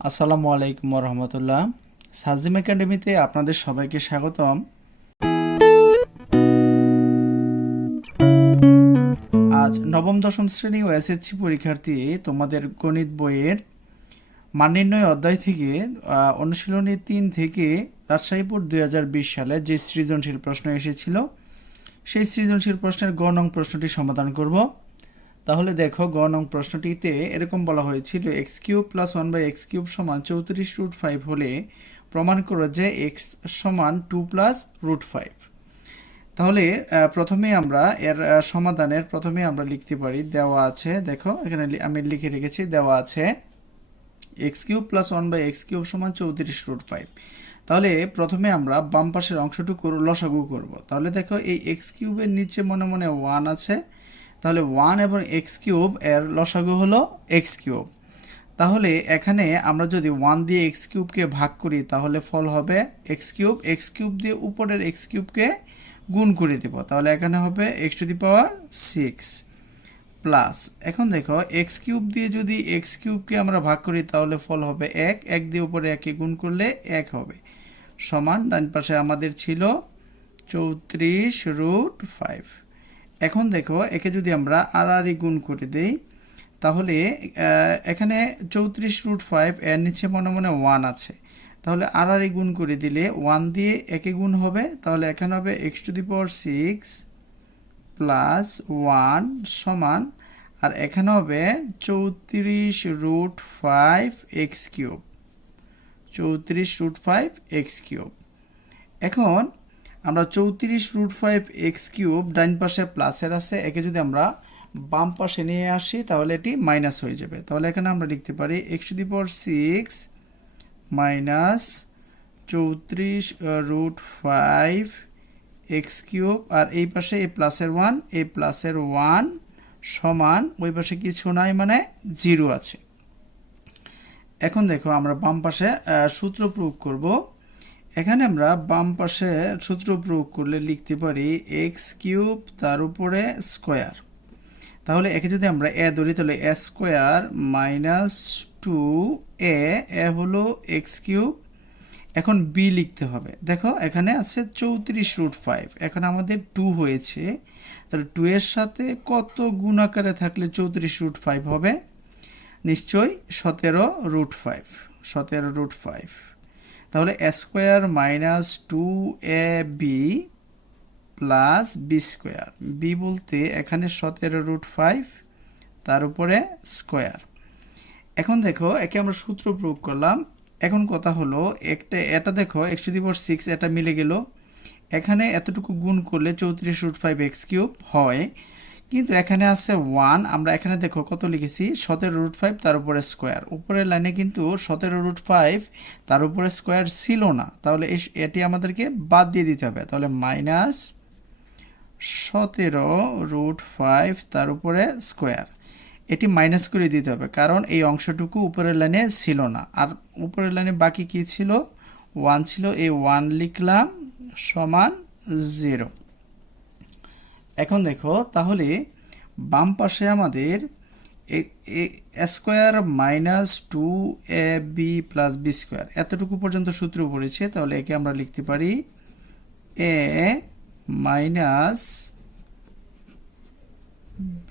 আসসালামু আলাইকুম রহমতুল্লাহ। সাজিম একাডেমিতে আপনাদের সবাইকে স্বাগতম। আজ নবম দশম শ্রেণী ও এসএসসি পরীক্ষার্থী তোমাদের গণিত বইয়ের মান নির্ণয় অধ্যায় থেকে অনুশীলনী ৩ থেকে রাজশাহী বোর্ড ২০২০ সালে যে সৃজনশীল প্রশ্ন এসেছিল সেই সৃজনশীল প্রশ্নের গ নং প্রশ্নটি সমাধান করব। তাহলে দেখো, গ নং প্রশ্নটিতে এরকম বলা হয়েছিল এক্স কিউব প্লাস 1/x³ সমান 34√5 হলে প্রমাণ করো যে এক্স সমান 2+√5। তাহলে প্রথমে আমরা এর সমাধানের প্রথমে আমরা লিখতে পারি, দেওয়া আছে, দেখো এখানে আমি লিখে রেখেছি, দেওয়া আছে x³ প্লাস 1/x³ সমান 34√5। তাহলে প্রথমে আমরা বাম পাশের অংশটুকুর লসাগু করব। তাহলে দেখো এই x³ এর নিচে মনে মনে 1 আছে, তাহলে 1 এবং x³ এর লসাগু হলো x³। তাহলে এখানে আমরা যদি 1 দিয়ে x³ কে ভাগ করি তাহলে ফল হবে x³ দিয়ে উপরের x³ কে গুণ করে দেব, তাহলে এখানে হবে x⁶ প্লাস, এখন দেখো x³ দিয়ে যদি x³ কে আমরা ভাগ করি তাহলে ফল হবে 1 দিয়ে উপরে 1 কে গুণ করলে 1 হবে, সমান ডান পাশে আমাদের ছিল 34√5। এখন দেখো একে যদি আমরা আর গুণ করে দেই তাহলে এখানে 34√5 এর নিচে মনে মনে 1 আছে, তাহলে আর গুণ করে দিলে 1 দিয়ে একে গুণ হবে, তাহলে এখানে হবে x⁶ প্লাস 1 সমান, আর এখানে হবে 34√5x³। 34√5x³। এখন আমরা 34√5x³ ডাইন পাশে প্লাসের আছে, একে যদি আমরা বাম পাশে নিয়ে আসি তাহলে এটি মাইনাস হয়ে যাবে। তাহলে এখানে আমরা লিখতে পারি x⁶ মাইনাস 34√5x³ আর এই পাশে এই প্লাসের 1 সমান, ওই পাশে কিছু নাই মানে 0 আছে। এখন দেখো আমরা বাম পাশে সূত্র প্রয়োগ করব। এখানে আমরা বাম পাশে সূত্র প্রয়োগ করলে লিখতে পারি x³ তার উপরে স্কোয়ার। তাহলে একে যদি আমরা এ ধরি তাহলে a² মাইনাস 2a হলো x³। এখন b লিখতে হবে, দেখো এখানে আছে 34√5, এখন আমাদের 2 হয়েছে, তাহলে 2 এর সাথে কত গুণ আকারে থাকলে 34√5 হবে? নিশ্চয়ই 17√5। তাহলে a² minus 2ab plus b², b বলতে এখানে 17√5 তার উপরে স্কোয়ার। এখন দেখো একে আমরা সূত্র প্রয়োগ করলাম। এখন কথা হলো এটা দেখো x⁶ এটা মিলে গেল, এখানে এতটুকু গুণ করলে 34√5x³ হয়, কিন্তু এখানে আছে 1, আমরা এখানে দেখো কত লিখেছি 17√5 তার উপরে স্কোয়ার, উপরের লাইনে কিন্তু 17√5 তার উপরে স্কোয়ার ছিল না, তাহলে এটি আমাদেরকে বাদ দিয়ে দিতে হবে, তাহলে মাইনাস 17√5 তার উপরে স্কোয়ার, এটি মাইনাস করে দিতে হবে কারণ এই অংশটুকু উপরের লাইনে ছিল না, আর উপরের লাইনে বাকি কি ছিল? 1 ছিল, এই 1 লিখলাম সমান 0। এখন দেখো তাহলে বাম পাশে আমাদের a² minus 2ab plus b² এতটুকু পর্যন্ত সূত্র পড়েছে, তাহলে একে আমরা লিখতে পারি a minus b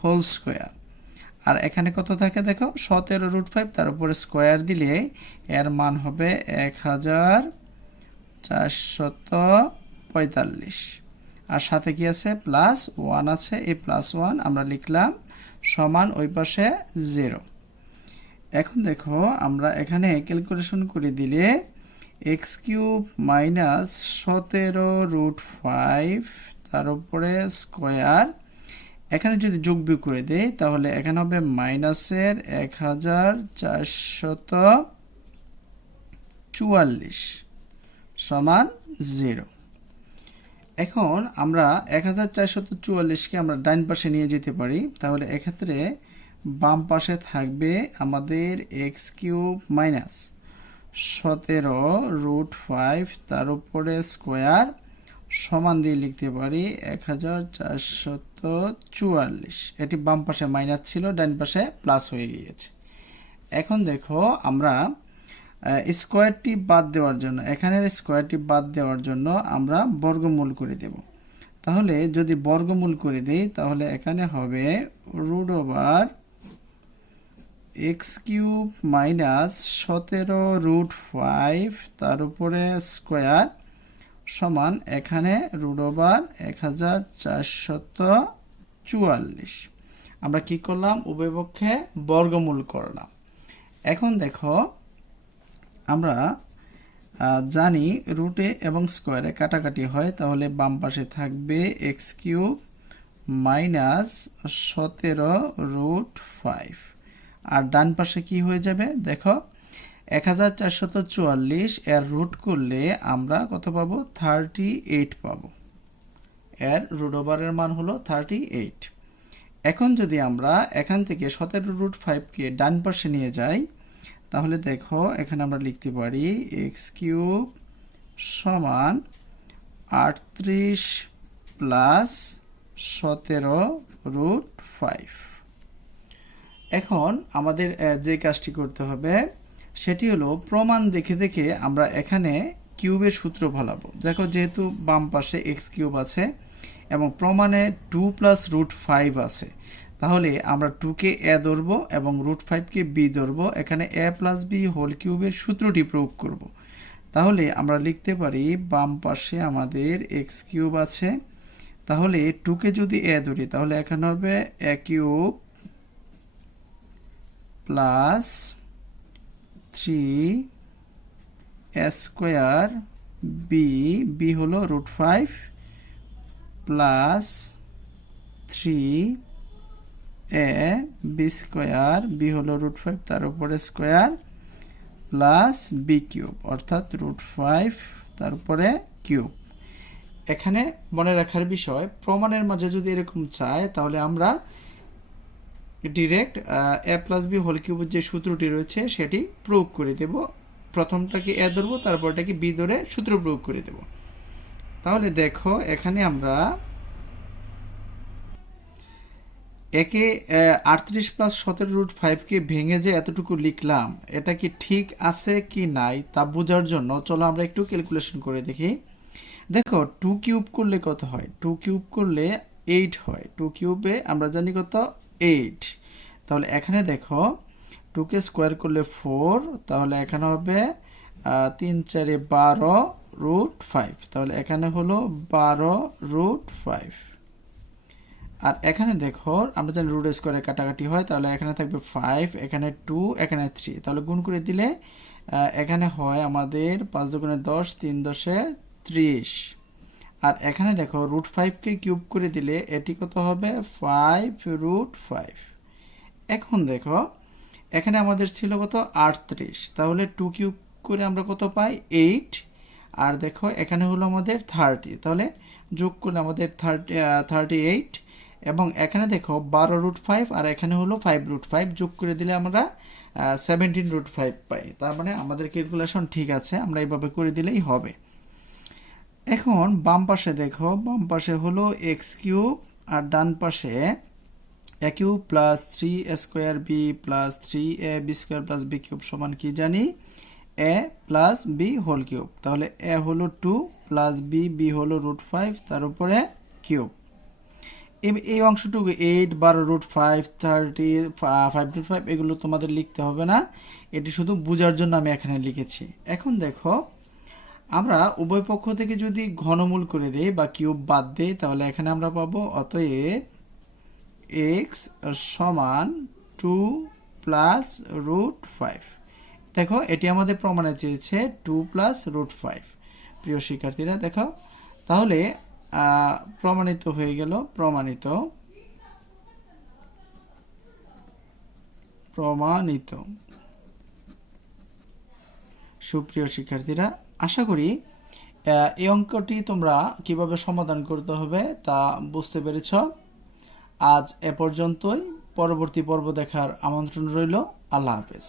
whole square, আর এখানে কত থাকে দেখো 17√5 তার উপরে স্কোয়ার দিলে এর মান হবে 1445, আর সাথে কি আছে? প্লাস 1 আছে, এই প্লাস 1 আমরা লিখলাম সমান ওই পাশে 0। এখন দেখো আমরা এখানে ক্যালকুলেশন করে দিলে x³ মাইনাস 17√5 তার উপরে স্কোয়ার, এখানে যদি যোগ বিয়োগ করে দেই তাহলে এখানে হবে মাইনাসের 1444 সমান 0। এখন আমরা 1444কে আমরা ডাইন পাশে নিয়ে যেতে পারি, তাহলে এক্ষেত্রে বাম পাশে থাকবে আমাদের x³ মাইনাস 17√5 তার উপরে স্কোয়ার সমান দিয়ে লিখতে পারি 1444, এটি বাম পাশে মাইনাস ছিল, ডান পাশে প্লাস হয়ে গিয়েছে। এখন দেখো আমরা স্কোয়ারটি বাদ দেওয়ার জন্য, এখানের স্কোয়ারটি বাদ দেওয়ার জন্য আমরা বর্গমূল করে দেব। তাহলে যদি বর্গমূল করে দেই তাহলে এখানে হবে root over x cube minus 17 root 5 তার উপরে স্কোয়ার সমান এখানে রুট ওভার 1444। আমরা কি করলাম, উভয় পক্ষে বর্গমূল করলাম। এখন দেখো আমরা জানি রুটে এবং স্কোয়ারে কাটাকাটি হয়, তাহলে বাম পাশে থাকবে এক্স কিউব মাইনাস 17 রুট 5 আর ডান পাশে কি হয়ে যাবে দেখো 1444 এর রুট করলে আমরা কত পাবো 38 পাবো। এর রুট ওভারের মান হলো 38। এখন যদি আমরা এখান থেকে 17 রুট 5কে ডান পাশে নিয়ে যাই তাহলে দেখো এখানে আমরা লিখতে পারি এক্স কিউব সমান 38 প্লাস 17 রুট 5। এখন আমাদের যে কাজটি করতে হবে সেটি হলো প্রমাণ দেখে দেখে আমরা এখানে কিউবের সূত্র ফলাবো। দেখো যেহেতু বাম পাশে এক্স কিউব আছে এবং প্রমাণে 2 প্লাস রুট 5 আছে, তাহলে আমরা 2কে এ ধরবো এবং রুট 5কে বি ধরবো। এখানে এ প্লাস বি হোল কিউবের সূত্রটি প্রয়োগ করব। তাহলে আমরা লিখতে পারি বাম পাশে আমাদের এক্স কিউব আছে, তাহলে 2কে যদি এ ধরি তাহলে এখানে হবে এ cube plus 3 A square B, B হলো root 5 plus 3 A B square, B হলো রুট 5 তার উপরে স্কোয়ার প্লাস বি কিউব অর্থাৎ রুট 5 তার উপরে কিউব। এখানে মনে রাখার বিষয়, প্রমাণের মাঝে যদি এরকম চায় তাহলে আমরা ডিরেক্ট এ প্লাস বি হোল কিউবের যে সূত্রটি রয়েছে সেটি প্রয়োগ করে দেব। প্রথমটাকে এ ধরবো, তারপরটাকে বি ধরে সূত্র প্রয়োগ করে দেব। তাহলে দেখো এখানে আমরা একে 38 প্লাস 17 রুট 5কে ভেঙে যে এতটুকু লিখলাম, এটা কি ঠিক আছে কি নাই তা বোঝার জন্য চলো আমরা একটু ক্যালকুলেশন করে দেখি। দেখো 2 কিউব করলে কত হয়, 2 কিউব করলে 8 হয়। 2 কিউবে আমরা জানি কত 8। তাহলে এখানে দেখো 2কে স্কোয়ার করলে 4, তাহলে এখানে হবে 3 4 12 রুট 5, তাহলে এখানে হলো 12 রুট 5। আর এখানে দেখো আমরা জানি রুট স্কোয়ারে কাটাকাটি হয়, তাহলে এখানে থাকবে 5, এখানে 2, এখানে 3, তাহলে গুণ করে দিলে এখানে হয় আমাদের 5 দুগুণে 10, 3 10 30। আর এখানে দেখো রুট 5কে কিউব করে দিলে এটি কত হবে 5 রুট 5। এখন দেখো এখানে আমাদের ছিল কত 38, তাহলে 2 কিউব করে আমরা কত পাই 8। আর দেখো এখানে হলো আমাদের 30, তাহলে যোগ করলে আমাদের 38 এবং এখানে দেখো 12 রুট 5 আর এখানে হলো 5 রুট 5, যোগ করে দিলে আমরা 17 রুট 5 পাই। তার মানে আমাদের ক্যালকুলেশন ঠিক আছে, আমরা এইভাবে করে দিলেই হবে। এখন বাম পাশে দেখো, বাম পাশে হলো এক্স কিউব আর ডান পাশে A cube plus 3 A square B plus 3 A B square plus B cube সমান কি জানি A plus B whole cube. তাহলে এ হলো 2 প্লাস বি, বি হলো রুট 5 তার উপরে কিউব। এই অংশটুকু 8 12 রুট 5 30 5 রুট 5 এগুলো তোমাদের লিখতে হবে না, এটি শুধু বোঝার জন্য আমি এখানে লিখেছি। এখন দেখো আমরা উভয় পক্ষ থেকে যদি ঘনমূল করে দেই বা কিউব বাদ দেই তাহলে এখানে আমরা পাবো অতএব এক্স সমান 2 প্লাস রুট 5। দেখো এটি আমাদের প্রমাণে চেয়েছে 2 প্লাস রুট 5। প্রিয় শিক্ষার্থীরা দেখো তাহলে প্রমাণিত হয়ে গেল, প্রমাণিত প্রমাণিত। সুপ্রিয় শিক্ষার্থীরা আশা করি এই অঙ্কটি তোমরা কিভাবে সমাধান করতে হবে তা বুঝতে পেরেছ। আজ এ পর্যন্তই, পরবর্তী পর্ব দেখার আমন্ত্রণ রইল। আল্লাহ হাফেজ।